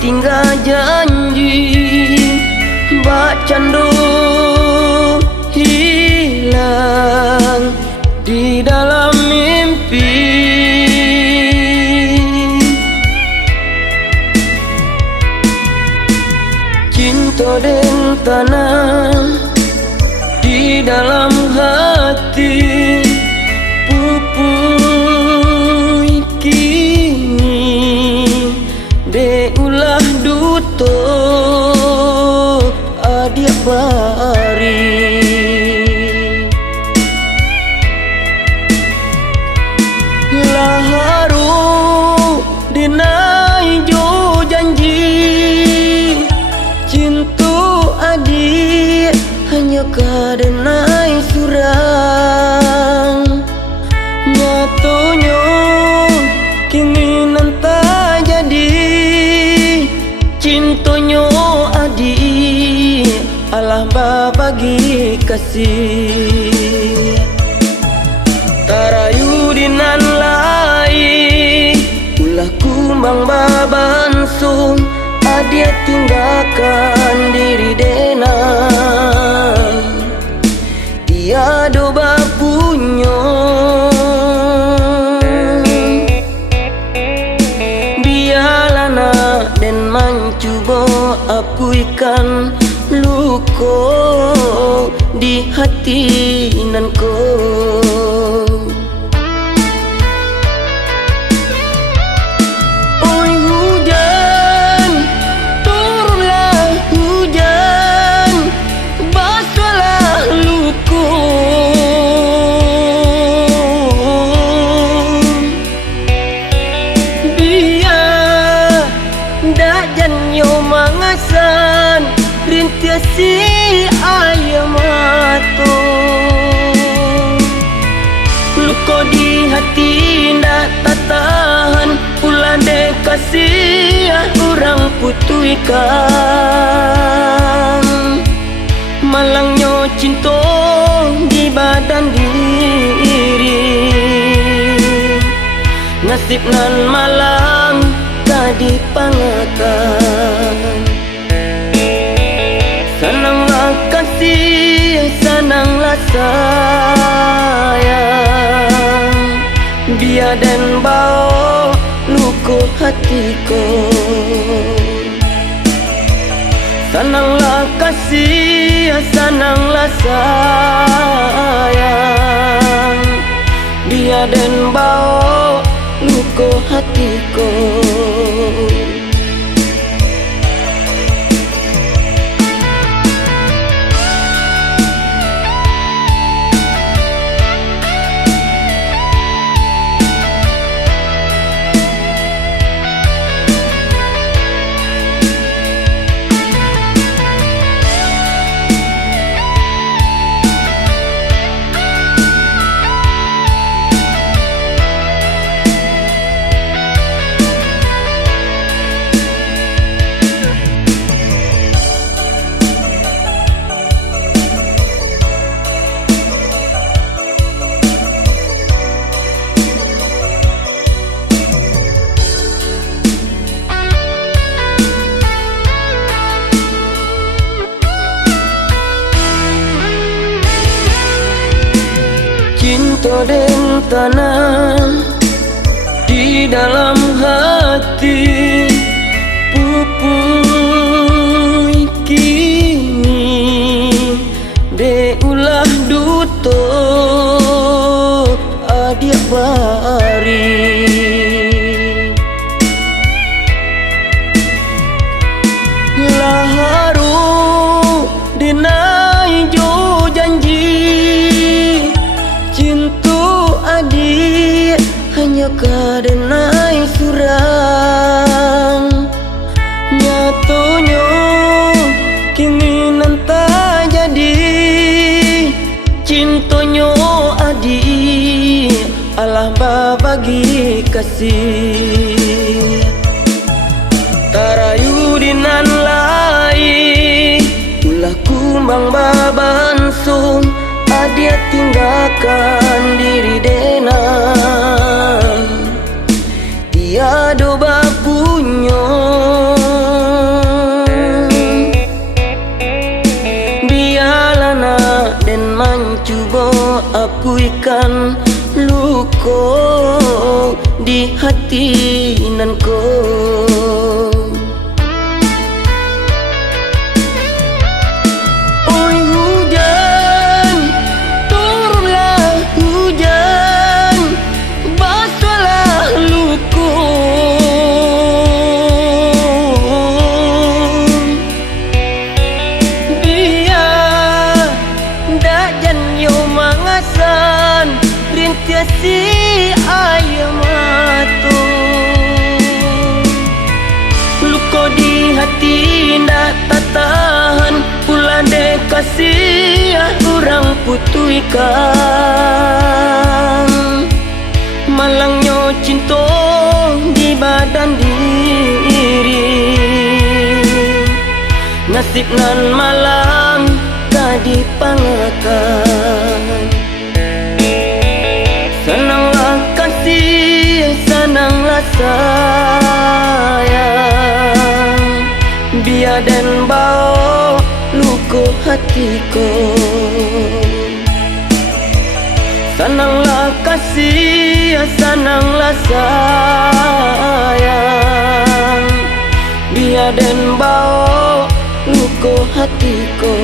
tinggal janji, bak candu hilang di dalam mimpi. Cinta dan tanah di dalam hati, pupui kini de ulah duto adia bari. Laharu dinai jo janji, cintu adik hanya kadenai surang. Nyatonya keinginan tak jadi, cintonyo adik Allah bagi kasih. Tarayu dinan lai ulah kumbang babansung, adia tinggalkan diri denang tiada bapunyo. Biarlah nak dan mencuba apuikan luko di hati nanko. Oi hujan, turunlah hujan, basuhlah luko. Biar dak janyo mangasan rintiasi ayam mato. Luko di hati ndak tahan, ulah dek kasih orang putuikan. Malangnya cinta di badan diri, nasib nan malang kadi pangakan. Sananglah kasih, sananglah sayang, biar dan bau luka hatiku. Sananglah kasih, sananglah sayang, biar dan bau luka hatiku. Cinta dan tanah di dalam hati, pupui kini de ulah duto adia bari. Laharu dinai jo janji, cintu adik hanya kadenai surang. Nyatonya keinginan tak jadi, cintonyo adik Allah bagi kasih. Tarayu dinan lai ulah kumbang babansung, adia tinggalkan diri denang tiada bapunyo. kuikan luko di hati nanko. Oi hujan, turunlah hujan, basuhlah luko. Biar dajan yo mangasan rintiasi air mata. Luko di hati ndak tahan, pula dek kasih kurang putuikan. Malangnya cinta di badan diri, nasib nan malang tadi pangakan. Senanglah kasih, senanglah sayang, biar dan bau luka hatiku. Senanglah kasih, senanglah sayang, biar dan bau luka hatiku.